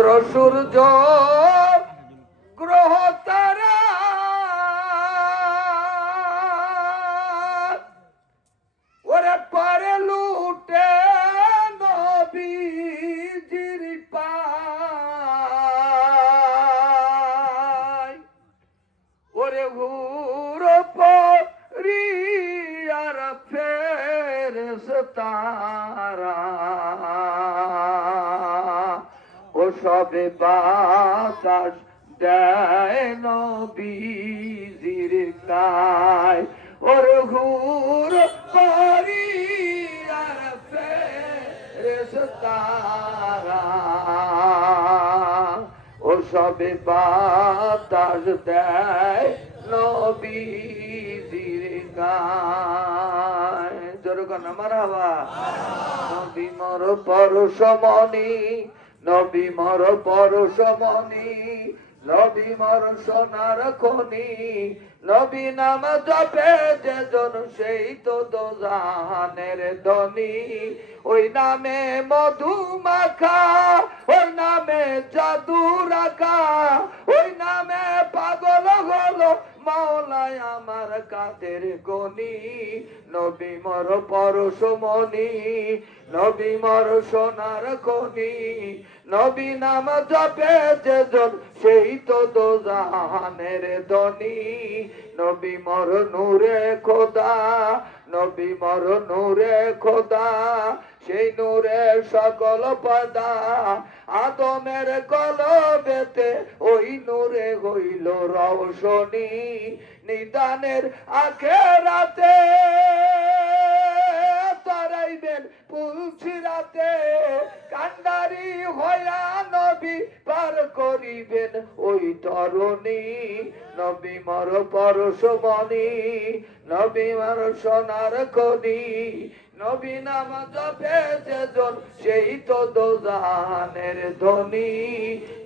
চন্দ্র সূর্য সবে বাতাস দেয় নবীজির গায় ওরে হুর পরি আর ফেরেস তারা ও সবে বাতাস দেয় নবীজির গায় জোরগান আমার হাওয়া নবী মর পরশমণি নবী মর পরশমণি নবী মর সোনার খনি, নবী নাম জপে যে জন সেই তো দোজাহানের ধনী। ওই নামে মধু মাখা, ওই নামে জাদু রাখা, ওই নামে পাগল হলো মাওলায় আমার কাদের গনি? নবী মর পরশমণি নবী মর সোনার খনি। নবী নাম জপে যে জন সেই তো দোজাহানের ধনী নবী মর নূরে খোদা নবী মর নূরে খোদা, সেই নূরে সকল পদা। আদমের কলবেতে ওই নূরে হইল রওশনি, নিদানের আখেরাতে। তারাইবেন পুলছি রাতে কান্ডারি হইয়া নবী পার করিবেন। ওই তরণী নবী মর পরশমণি, নবী মর সোনার খনি, নবী নাম জপে যেজন, সেই তো দোজাহানের ধ্বনি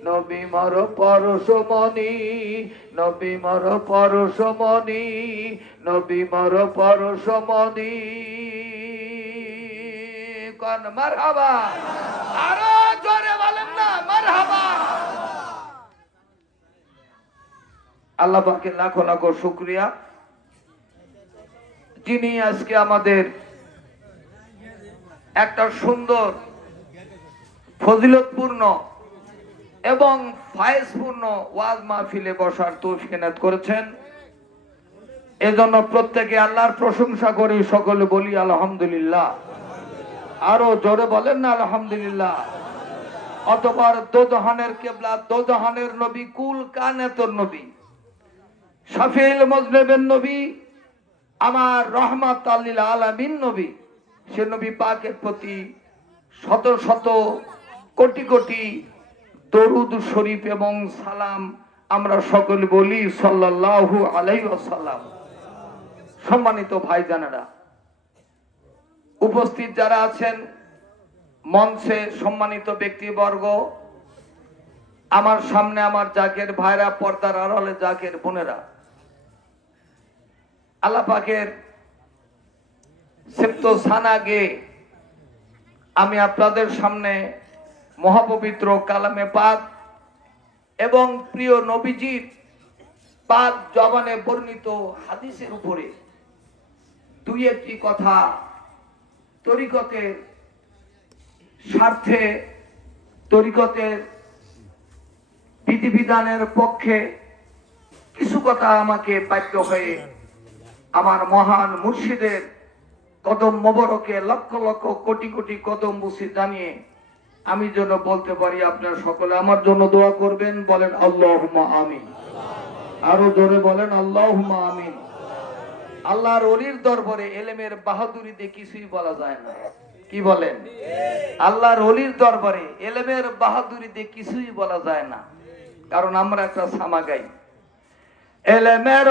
নবী মর পরশমণি, নবী মর পরশমণি, নবী মর পরশমণি। কন, মারহাবা। আরও জোরে বলেন না, মারহাবা। আল্লাহ পাকে লাখো লাখো শুক্রিয়া। যিনি আজকে আমাদের একটা সুন্দর, ফজিলতপূর্ণ এবং ফায়েজপূর্ণ ওয়াজ মাহফিলে বসার তৌফিক এনায়েত করেছেন। এজন্য প্রত্যেকে আল্লাহর প্রশংসা করি, সকলে বলি, আলহামদুলিল্লাহ। আরও জোরে বলেন না, আলহামদুলিল্লাহ। অতবার দোদহানের কেবলা, দোদহানের নবী, কুল কানেতর নবী। শাফিল মজলেবের নবী, আমার রহমাত আল্লিল আলামিন নবী। সে নবী পাকের প্রতি শত শত কোটি কোটি দরুদ শরীফ এবং সালাম আমরা সকলে বলি সাল্লাল্লাহু আলাই ওয়াসাল্লাম। সম্মানিত ভাইজানেরা উপস্থিত যারা আছেন, মঞ্চে সম্মানিত ব্যক্তিবর্গ, আমার সামনে আমার জাকের ভাইরা, পর্দার আড়ালে জাকের বোনেরা আল্লাহ পাকের সেপ্ত সানাগে আমি আপনাদের সামনে মহাপবিত্র কালামে পাক এবং প্রিয় নবীজির পাক জবানে বর্ণিত হাদিসের উপরে দুই একটি কথা তরিকতের স্বার্থে তরিকতের বিধিবিধানের পক্ষে কিছু কথা আমাকে বাধ্য হয়ে আমার মহান মুর্শিদের কদম মোবারকে লক্ষ লক্ষ কোটি কোটি কদম মুসি জানিয়ে আমি যেন বলতে পারি, আপনার সকলে আমার জন্য দোয়া করবেন, বলেন আল্লাহ আমিন। আরও জোরে বলেন আল্লাহ আমিন। আল্লাহর অলির দরবারে এলেমের বাহাদুরিতে কিছুই বলা যায় না। কি বলেন? আল্লাহর অলির দরবারে এলেমের বাহাদুরিতে কিছুই বলা যায় না। কারণ আমরা একটা সামাগাই। এলেমের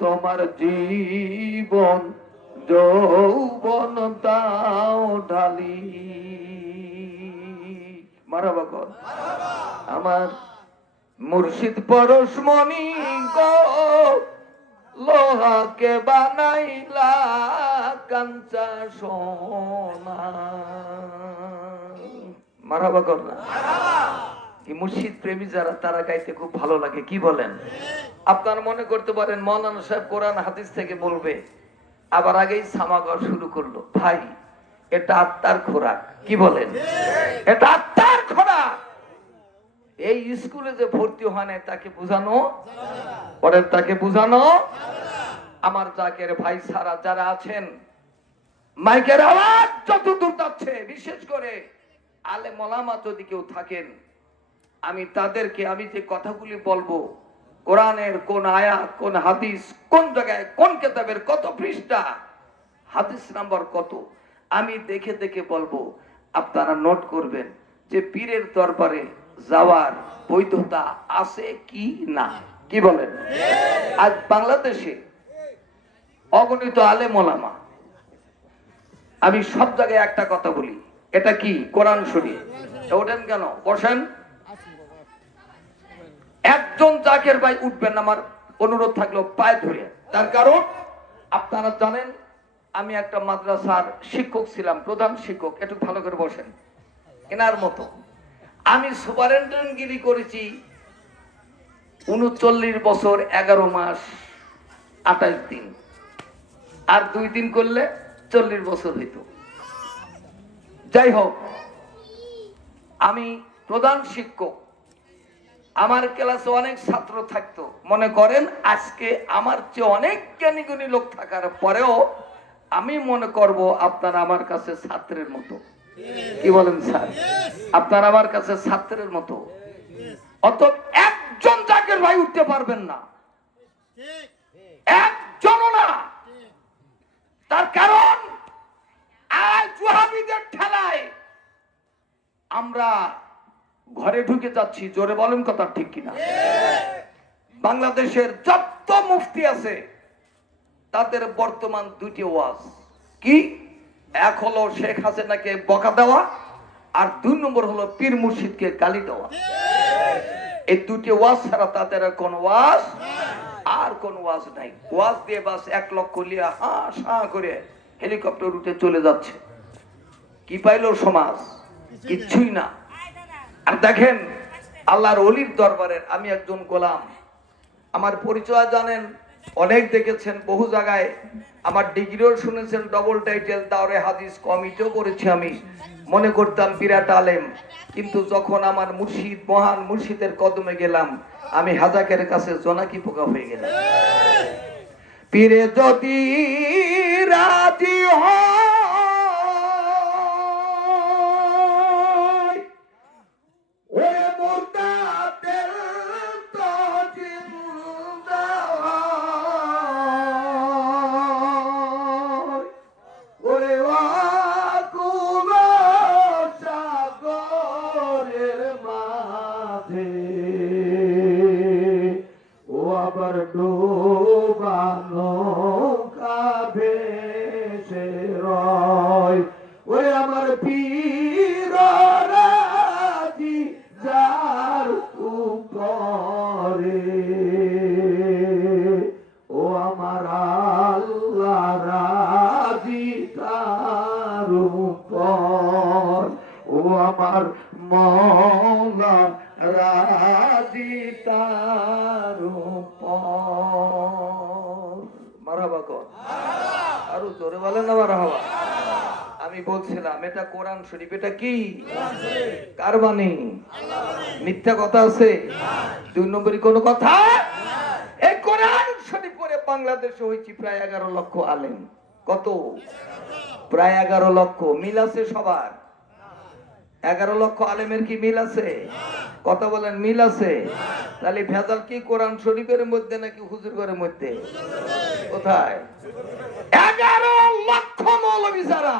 তোমার জীবন যৌবন দাও ঢালি। মারাবা কর। আমার মুর্শিদ পরশমণি গো, লোহাকে বানাইলা কাঞ্চা সোনা। মারাবা কর না। মুর্শিদ প্রেমী যারা, তারা গাইতে খুব ভালো লাগে। কি বলেন? আপনারা মনে করতে পারেন, মৌলানা সাহেব কোরআন হাদিস থেকে বলবে, আবার আগেই সামাগর শুরু করল। ভাই, এটা আত্মার খোরাক। কি বলেন? এটা আত্মার খোরাক। এই স্কুলে যে ভর্তি হয় নাই, তাকে বোঝানো? পরে তাকে বোঝানো? আমার জাকের ভাই সারা যারা আছেন, মাইকের আওয়াজ যত দূর যাচ্ছে, বিশেষ করে আলে মলামা যদি কেউ থাকেন আমি তাদেরকে, আমি যে কথাগুলি বলব, কোরআনের কোন আয়া কোন হাদিস, কোন জায়গায়, কোন কেতাবের কত পৃষ্ঠা, হাদিস নাম্বার কত, আমি দেখে দেখে বলব, আপনারা নোট করবেন যে পীরের দরবারে যাওয়ার বৈধতা আছে কি না? কি বলেন? আজ বাংলাদেশে অগণিত আলেম ওলামা, আমি সব জায়গায় একটা কথা বলি, এটা কি? কোরআন শরীফ। ওঠেন কেন? বসেন। একজন জাকের ভাই উঠবেন আমার অনুরোধ থাকল পায়ে ধরে। তার কারণ, আপনারা জানেন, আমি একটা মাদ্রাসার শিক্ষক ছিলাম, প্রধান শিক্ষক, একটু ভালো করে বসেন। এনার মতো। আমি সুপারিনটেন্ডেন্টগিরি করেছি উনচল্লিশ বছর, এগারো মাস, আঠাশ দিন। আর দুই দিন করলে চল্লিশ বছর হইত। যাই হোক, আমি প্রধান শিক্ষক আমার ক্লাসে অনেক ছাত্র থাকতো। মনে করেন, আজকে আমার চেয়ে অনেক জ্ঞানী গুণী লোক থাকার পরেও আমি মনে করব আপনারা আমার কাছে ছাত্রের মতো। কি বলেন স্যার? আপনারা আমার কাছে ছাত্রের মতো। অত একজন জাকের ভাই উঠতে পারবেন না। একজনও না। তার কারণ, আজ ঠেলায় আমরা ঘরে ঢুকে যাচ্ছি, জোরে বলেন কথা ঠিক কিনা। বাংলাদেশের যত মুফতি আছে, তাদের বর্তমান দুটি ওয়াজ। কি? এক হলো শেখ হাসিনাকে বকা দেওয়া, আর দুই নম্বর হলো পীর মুর্শিদকে গালি দেওয়া। এই দুটি ওয়াজ ছাড়া তাদের কোন ওয়াজ আর কোন ওয়াজ নাই। ওয়াজ দিয়ে বাস এক লক্ষ লিয়া হাঁ হাঁ করে হেলিকপ্টার উঠে চলে যাচ্ছে। কি পাইলো সমাজ? কিচ্ছুই না। আর দেখেন, আল্লাহর অলির দরবারের আমি একজন গোলাম। আমার পরিচয় জানেন, অনেক দেখেছেন বহু জায়গায়। আমার ডিগ্রিও শুনেছেন ডবল টাইটেল দাওরে হাদিস, কমিটিও করেছি আমি। মনে করতাম বিরাট আলেম। কিন্তু যখন আমার মুর্শিদ, মহান মুর্শিদের কদমে গেলাম, আমি হাজাকের কাছে জোনাকি পোকা হয়ে গেলাম। পীরে যদি রাজি হয় এটা কোরআন শরীফ এটা কি? কার বাণী? মিথ্যা কথা আছে? দুই নম্বরই কোনো কথা? এই কোরআন শরীফ পরে বাংলাদেশে হয়েছি প্রায় এগারো লক্ষ আলেম। কত? প্রায় এগারো লক্ষ। মিল আছে সবার? এগারো লক্ষ আলেমের কি মিল আছে? কথা বলেন মিল আছে? তাহলে ভেজাল কি কোরআন শরীফের মধ্যে নাকি হুজুর ঘরের মধ্যে? কোথায়? এগারো লক্ষ মৌলবী যারা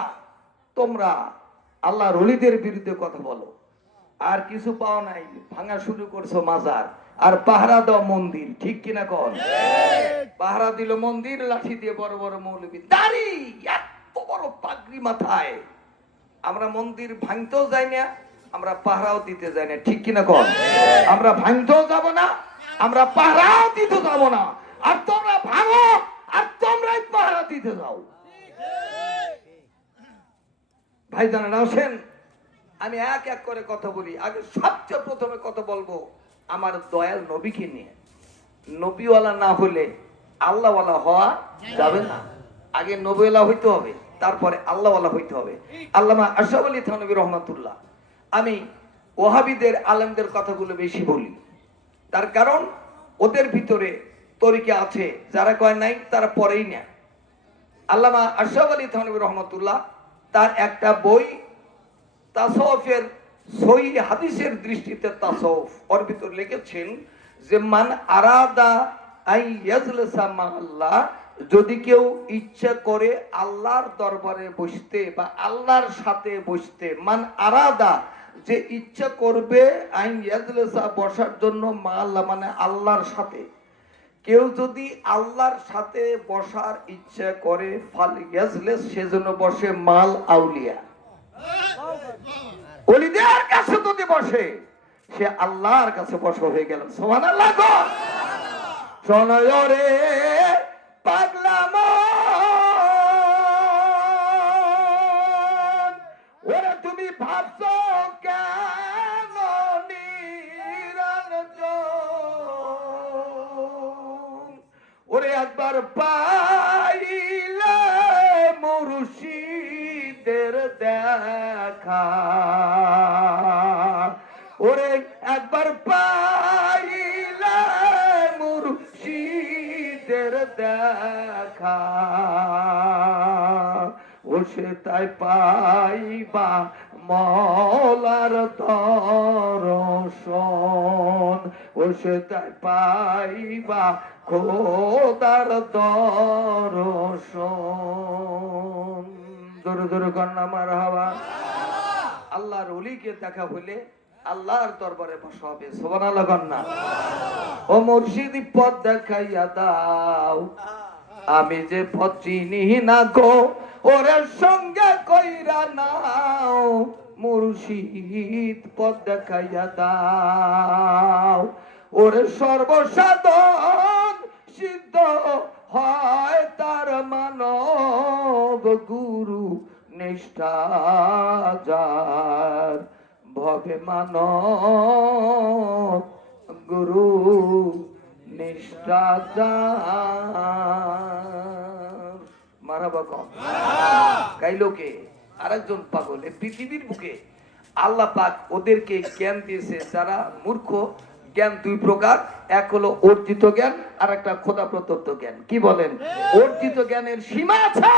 তোমরা আল্লাহ রলিদের বিরুদ্ধে কথা বলো। আর কিছু পাও নাই, ভাঙা শুরু করছ মাজার। আর পাহারা দাও মন্দির, ঠিক কিনা কন? পাহারা দিল মন্দির, লাঠি দিয়ে বড় বড় মৌলবী। দাড়ি, এত বড় পাগড়ি মাথায়। আমরা মন্দির ভাঙতেও যাই না, আমরা পাহারাও দিতে যাই না, ঠিক কিনা কন? আমরা ভাঙতেও যাব না, আমরা পাহারাও দিতে যাব না। আর তোমরা ভাঙো, আর তোমরাই পাহারা দিতে যাও। ভাই আসেন। আমি এক এক করে কথা বলি। আগে সবচেয়ে প্রথমে কথা বলব আমার দয়াল নবীকে নিয়ে। নবীওয়ালা না হলে আল্লাহওয়ালা হওয়া যাবে না। আগে নবীওয়ালা হইতে হবে, তারপরে আল্লাহওয়ালা হইতে হবে। আল্লামা আশরাফ আলী থানবী রহমাতুল্লাহ, আমি ওহাবিদের, আলেমদের কথাগুলো বেশি বলি। তার কারণ, ওদের ভিতরে তরিকা আছে। যারা কয় নাই, তারা পরেই নেয়। আল্লামা আশরাফ আলী থানবী রহমতুল্লাহ তার একটা বই তাসফের সই হাদিসের দৃষ্টিতে তাসফ ওর ভিতর লিখেছেন যে, মান আরাদা আল্লাহ যদি কেউ ইচ্ছা করে আল্লাহর দরবারে বসতে বা আল্লাহর সাথে বসতে, মান আরাদা যে ইচ্ছা করবে আইন ইয়াজলিসা বসার জন্য মা আল্লাহ মানে আল্লাহর সাথে। কেউ যদি আল্লাহর সাথে বসার ইচ্ছা করে, ফাল সেজন্য বসে মাল আউলিয়া। অলিদের কাছে যদি বসে, সে আল্লাহর কাছে বসা হয়ে গেল। সোহান আল্লাহ রে একবার পাইলে মুর্শিদের দেখা। ওরে একবার পাইলে মুর্শিদের দেখা। ও সে তাই পাইবা মলার দর্শন, ও সে তাই পাইবা খোদার দর্শন। জোরে জোরে কন্যা মার হাওয়া। আল্লাহর অলিকে দেখা হলে আল্লাহর দরবারে বসা হবে সোবান আল্লাহ কন্যা ও মুর্শিদ পথ দেখাইয়া দাও। আমি যে পথ চিনি না গো ওরে সঙ্গে কইরা নাও, মুর্শিদ পথ দেখাইয়া দাও। ওরে সর্বসাধন সিদ্ধ হয় তার মানব গুরু নিষ্ঠা যার। ভবে মানব গুরু নিষ্ঠা যার। মারাবা কম। গাইলো আরেকজন পাগল এই পৃথিবীর বুকে। আল্লাহ পাক ওদেরকে জ্ঞান দিয়েছে, যারা মূর্খ, জ্ঞান দুই প্রকার। এক হলো অর্জিত জ্ঞান আর একটা খোদা প্রদত্ত জ্ঞান। কি বলেন? অর্জিত জ্ঞানের সীমা আছে,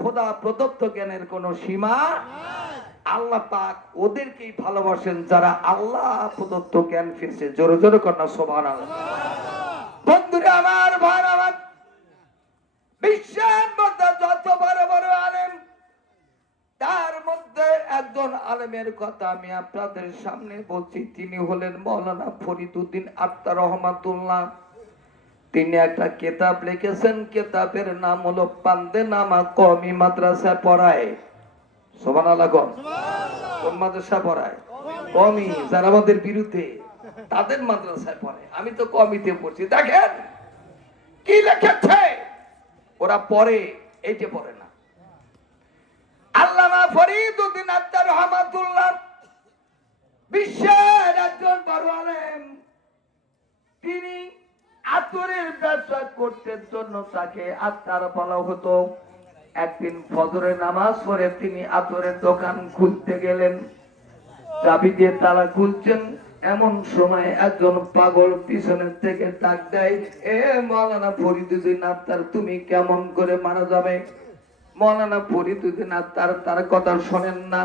খোদা প্রদত্ত জ্ঞানের কোনো সীমা আল্লাহ পাক ওদেরকেই ভালোবাসেন, যারা আল্লাহ প্রদত্ত জ্ঞান ফিরছে। জোরে জোরে কন্যা সোভান বন্ধুরা আমার বিশ্বের মধ্যে যত বড় বড় আলেম তার মধ্যে একজন আলেমের কথা আমি আপনাদের সামনে বলছি। তিনি হলেন মৌলানা ফরিদুদ্দিন আত্মা রহমাতুল্লাহ। তিনি একটা কেতাব লিখেছেন। কেতাবের নাম হলো পান্দে নামা কমি মাদ্রাসায় পড়ায়। সোমান আলাগন কোন মাদ্রাসা পড়ায়? কমি যারা আমাদের বিরুদ্ধে তাদের মাদ্রাসায় পড়ে। আমি তো কমিতে পড়ছি। দেখেন কি লিখেছে? ওরা পড়ে এই যে পড়ে না। ফরিদুদ্দিন রহমাতুল্লাহ, বিশ্বের একজন বড় আলেম। তিনি আতরের ব্যবসা করতে জন্য তাকে আত্মার বলা হতো। একদিন ফজরের নামাজ তিনি আতরের দোকান খুলতে গেলেন। চাবি দিয়ে তালা খুলছেন। এমন সময় একজন পাগল পিছনের থেকে ডাক দেয়, এ মৌলানা ফরিদুদ্দিন আত্মার তুমি কেমন করে মারা যাবে? মৌলানা ফরিদুদ্দিন আত্মার তার কথা শোনেন না।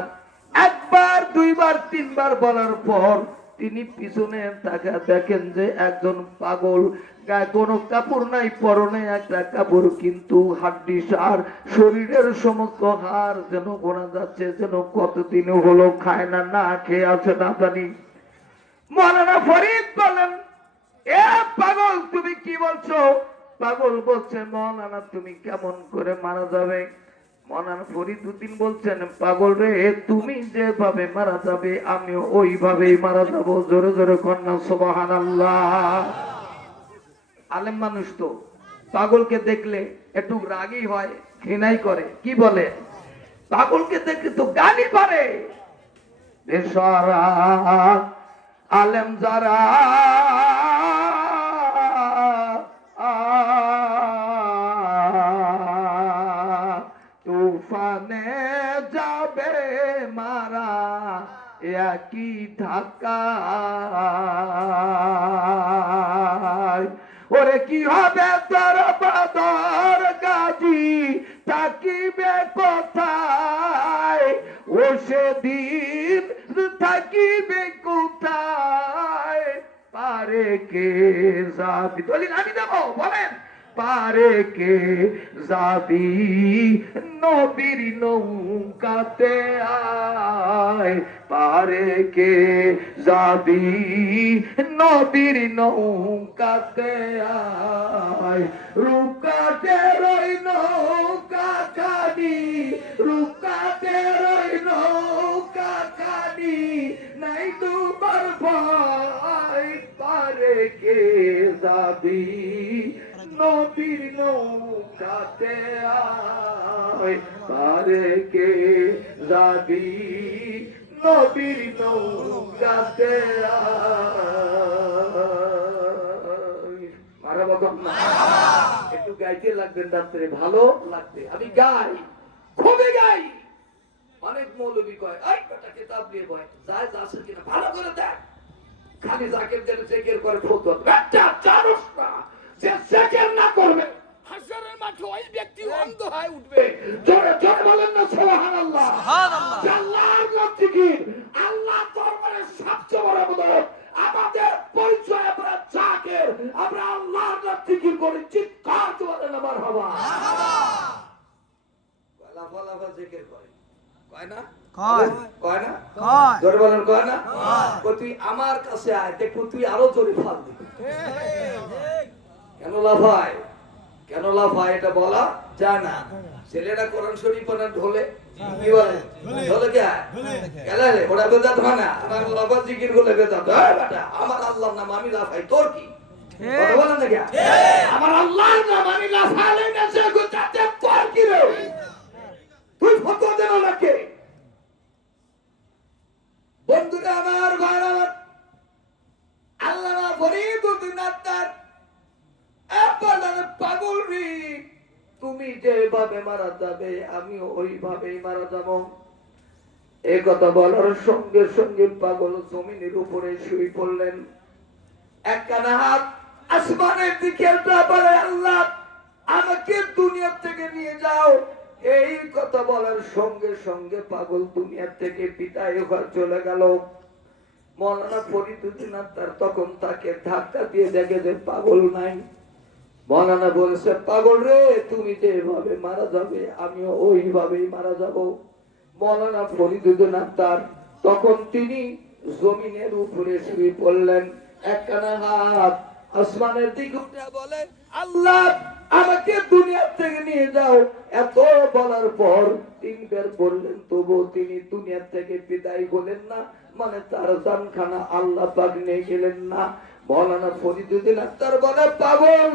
একবার, দুইবার, তিনবার বলার পর তিনি পিছনে তাকা দেখেন যে একজন পাগল। গায়ে কোনো কাপড় নাই, পরনে একটা কাপড়, কিন্তু হাড্ডি আর শরীরের সমস্ত হার যেন গোনা যাচ্ছে, যেন কতদিন হলো খায় না না খেয়ে আছে, না জানি। মৌলানা ফরিদ বলেন, এ পাগল, তুমি কি বলছো? পাগল বলছে, মৌলানা, তুমি কেমন করে মারা যাবে? মৌলানা ফরিদুদ্দিন বলছেন, পাগল রে, তুমি যেভাবে মারা যাবে আমি ওইভাবেই মারা যাব। জোরে জোরে কন্যা সোবাহান আলেম মানুষ তো, পাগলকে দেখলে একটু রাগই হয়, ঘৃণাই করে। কি বলে? পাগলকে দেখলে তো গালি পারে। বেসারা আলেম যারা একই ধাক্কা ওরে, কি হবে তোর বাদর গাজী? থাকিবে কোথায়? ও সেদিন থাকিবে কোথায়? পারে কে যাবি আমি দেবো, বলেন। পারে কে যাবি? নবীর নৌকাতে আয়, পারে কে যাবি? নবীর নৌকাতে আয়। রুকাতে রই নৌকা কানি রুকাতে রই নৌকা কানি নাই দুবার ভয়, পারে কে যাবি? নৌকাতে কে নৌকাতে একটু গাইতে লাগবেন ভালো লাগবে আমি গাই খুবই গাই অনেক মৌলবী কয় দিয়ে বয় যায় যাচ্ছে কিনা ভালো করে দেখ খালি জাকের চেকের করে যে চেকের না করবে হাসরের মাঠে ওই ব্যক্তি অন্ধ হয়ে উঠবে। জোরে জোরে বলেন না সুবহানাল্লাহ। আল্লাহর লক্ষ্মীর আল্লাহ দরবারে সবচেয়ে বড় মুদরত আমাদের পরিচয় আমরা জাকের আমরা আল্লাহর লক্ষ্মীর করে চিৎকার করে আমার হবা। লাফা লাফা জিকির করে। কয় না? কয়। কয় না? জোরে বলেন কয় না? তুই আমার কাছে আয় দেখো তুই আরও জোরে ফাল দিবি। কেন লাফায় কেন লাফায় এটা বলা যায় না। ছেলেটা কোরআন শরীফ পড়া ঢোলে। কি বলে? ঢোলে। কে? গেলে রে ওটা বেদাত হয় না। আমার লাফা জিকির করলে বেদাত হয়। বেটা আমার আল্লাহর নাম আমি লাফাই তোর কি? কথা বলেন না কে? আমার আল্লাহর নাম আমি লাফালে না সে গোটাতে তোর কি রে? তুই ফটো দেন নাকি বন্ধুরা আমার ভাই আমার আল্লাহ তুমি যেভাবে মারা যাবে মারা যাব। এই কথা বলার সঙ্গে সঙ্গে পাগল জমিনের উপরে শুয়ে পড়লেন। একখানা হাত আসমানের দিকে আল্লাহ আমাকে দুনিয়া থেকে নিয়ে যাও। এই কথা বলার সঙ্গে সঙ্গে পাগল দুনিয়া থেকে বিদায় হওয়ার চলে গেল। মৌলানা ফরিদুদ্দিন আত্মার তখন তাকে ধাক্কা দিয়ে দেখে যে পাগল নাই। মৌলানা বলেছে, পাগল রে, তুমি যেভাবে মারা যাবে, আমিও ওইভাবেই মারা যাব। মৌলানা ফরিদুদ্দিন আত্মার তখন তিনি জমিনের উপরে শুয়ে পড়লেন, একখানা হাত আসমানের দিকে উঠে বলে, আল্লাহ, আমাকে দুনিয়া থেকে নিয়ে যাও। এত বলার পর তিনবার বললেন তবু তিনি দুনিয়া থেকে বিদায় হলেন না মানে তার জানখানা আল্লাহ পাক নিয়ে গেলেন না। মৌলানা ফরিদুদ্দিন আক্তার বলে, পাগল,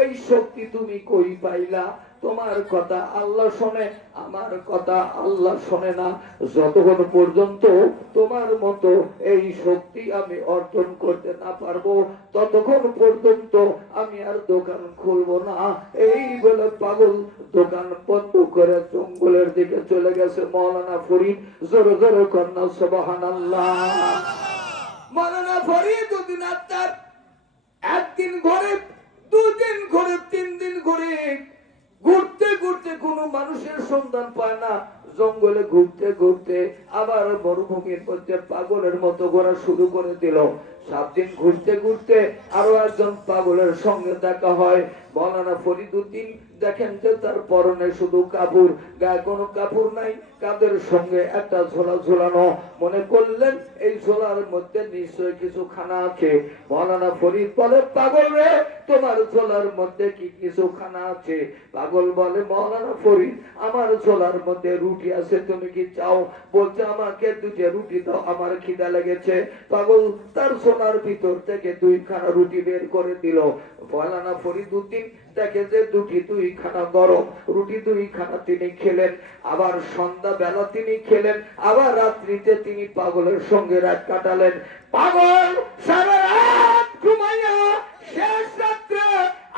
এই শক্তি তুমি কই পাইলা? তোমার কথা আল্লাহ শোনে, আমার কথা আল্লাহ শোনে না। যতক্ষণ পর্যন্ত তোমার মতো এই শক্তি আমি অর্জন করতে না পারব, ততক্ষণ পর্যন্ত আমি আর দোকান খুলবো না। এই বলে পাগল দোকান বন্ধ করে জঙ্গলের দিকে চলে গেছে মৌলানা ফরিদ। জোরে জোরে কন্যা সবাহান আল্লাহ মৌলানা ফরিদ উদ্দিন আত্মার একদিন ঘরে, দুদিন ঘরে তিন দিন ঘরে ঘুরতে ঘুরতে কোনো মানুষের সন্ধান পায় না। জঙ্গলে ঘুরতে ঘুরতে আবার মরুভূমির মধ্যে পাগলের মতো ঘোরা শুরু করে দিল। সাত দিন ঘুরতে ঘুরতে আরও একজন পাগলের সঙ্গে দেখা হয়। মৌলানা ফরিদুদ্দিন দেখেন যে তার পরনে শুধু কাপড়, গায়ে কোনো কাপড় নাই কাদের সঙ্গে একটা ঝোলা ঝোলানো। মনে করলেন এই ঝোলার মধ্যে নিশ্চয় কিছু খানা আছে। মৌলানা ফরিদ বলে, পাগল রে, তোমার ঝোলার মধ্যে কি কিছু খানা আছে? পাগল বলে, মৌলানা ফরিদ, আমার ঝোলার মধ্যে রুটি আছে, তুমি কি চাও? বলছে, আমাকে দুটো রুটি দাও, আমার খিদা লেগেছে। পাগল তার ঝোলার ভিতর থেকে দুইখানা রুটি বের করে দিল। মৌলানা ফরিদুদ্দিন দেখে যে দুটি দুই খানা গরম রুটি দুই খানা তিনি খেলেন, আবার সন্ধ্যা বেলা তিনি খেলেন, আবার রাত্রিতে তিনি পাগলের সঙ্গে রাত কাটালেন। পাগল ঘুমাইয়া শেষ রাত্রে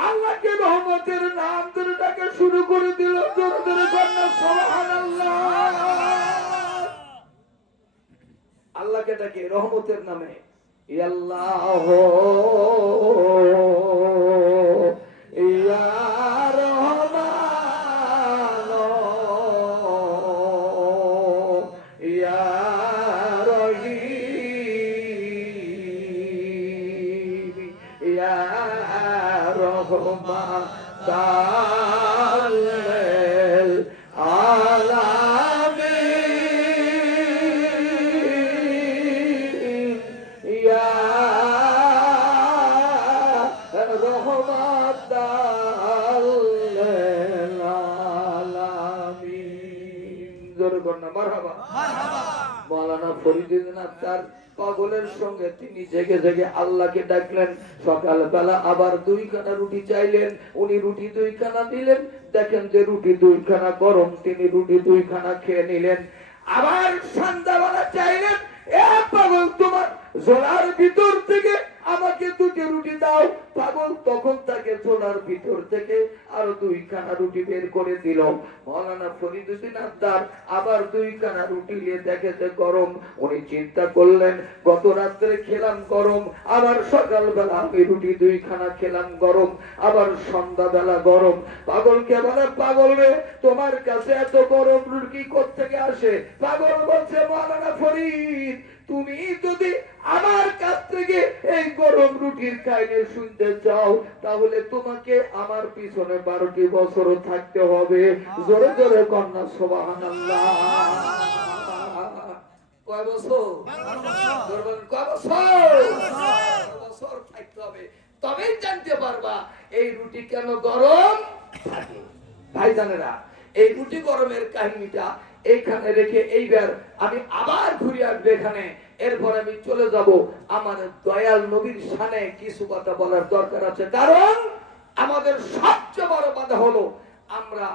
আল্লাহকে রহমতের নাম ধরে ডাকা শুরু করে দিল, জোরে সুবহানাল্লাহ। আল্লাহকে ডাকে রহমতের নামে। ইয়াল্লাহ ইয়া জোরে মারহাবা। মাওলানা ফরিদুদ্দিন পাগলের সঙ্গে তিনি জেগে জেগে আল্লাহকে ডাকলেন। সকালবেলা আবার দুইখানা রুটি চাইলেন উনি রুটি দুইখানা দিলেন। দেখেন যে রুটি দুইখানা গরম তিনি রুটি দুইখানা খেয়ে নিলেন। আবার সন্ধ্যাবেলা চাইলেন এ পাগল তোমার ঝোলার ভিতর থেকে আমাকে দুটি রুটি দাও। পাগল তখন তাকে ঝোলার ভিতর থেকে আরও দুইখানা রুটি বের করে দিল। মৌলানা ফরিদুদ্দিন আত্মার আবার দুইখানা রুটি নিয়ে দেখে যে গরম। উনি চিন্তা করলেন, গত রাত্রে খেলাম গরম, আবার সকালবেলা আমি রুটি দুইখানা খেলাম গরম, আবার সন্ধ্যাবেলা গরম। পাগলকে বলে, পাগল রে, তোমার কাছে এত গরম রুটি কোথেকে আসে? পাগল বলছে, মৌলানা ফরিদ তুমি যদি আমার কাছ থেকে এই গরম রুটির কাহিনী শুনতে চাও, তাহলে তোমাকে আমার পিছনে বারোটি বছর থাকতে হবে। জোরে জোরে কন্যা সোবাহান কয় বছর? কয় বছর? থাকতে হবে। তবেই জানতে পারবা এই রুটি কেন গরম? থাকে ভাইজানেরা, এই রুটি গরমের কাহিনীটা এইখানে রেখে এইবার আমি আবার ঘুরে আসব এখানে। এরপর আমি চলে যাব আমার দয়াল নবীর সানে কিছু কথা বলার দরকার আছে। কারণ আমাদের সবচেয়ে বড় বাধা হলো আমরা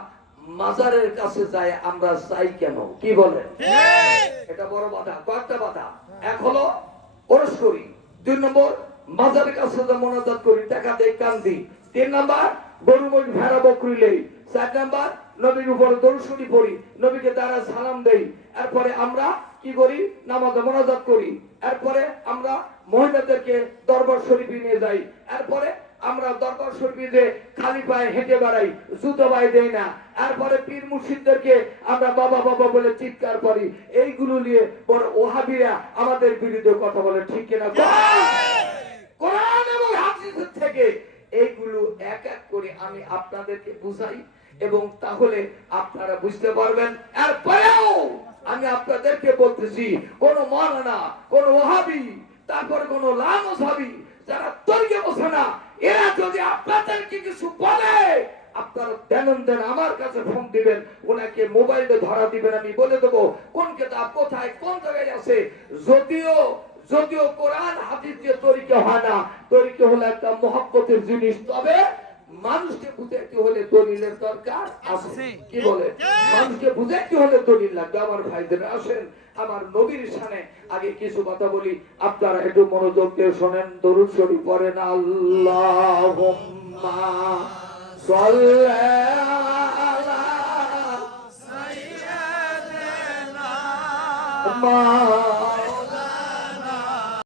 মাজারের কাছে যাই আমরা চাই কেন? কি বলেন? এটা বড় বাধা কয়েকটা বাধা। এক হলো ওরস করি। দুই নম্বর মাজারের কাছে যা মনোজাত করি টাকা দেই কান্দি তিন নম্বর গরু মহিষ ভেড়া বকরিলেই চার নাম্বার নবীর উপরে দর্শনী পড়ি, নবীকে দ্বারা সালাম দেই। এরপরে আমরা কি করি? নামাজ মোনাজাত করি। এরপরে আমরা মহিলাদেরকে দরবার শরীফে নিয়ে যাই। এরপরে আমরা দরবার শরীফে খালি পায়ে হেঁটে বেড়াই, জুতো পায়ে দেই না। এরপরে পীর মুর্শিদদেরকে আমরা বাবা বাবা বলে চিৎকার করি। এইগুলো নিয়ে বড় ওহাবিরা আমাদের বিরুদ্ধে কথা বলে, ঠিক কিনা? কোরআন এবং হাদিসের থেকে এইগুলো এক এক করে আমি আপনাদেরকে বুঝাই। এবং তাহলে আপনারা বুঝতে পারবেন, এরপরেও আমি আপনাদেরকে বলতেছি, কোন মানানা কোন ওহাবি, তারপরে কোন লামসাবি যারা তর্কে বসে না, এরা যদি আপনাদেরকে কিছু বলে, আপনারা দেন আমার কাছে ধরা দিবেন, আমি বলে দেবো, কোন কোথায়, কোন জায়গায় যদিও যদিও কোরআন হলো একটা মহব্বতের জিনিস, তবে মানুষকে বুঝাইতে হলে দলিলের দরকার? আছে। কি বলে? মানুষকে বুঝাইতে হলে দলিল লাগবে? আমার ভাইদের আসেন আমার নবীর সানে। আগে কিছু কথা বলি। আপনারা একটু মনোযোগ দিয়ে শোনেন। দরুদ শরীফ পড়েন আল্লাহুম্মা সাল্লি আলা মা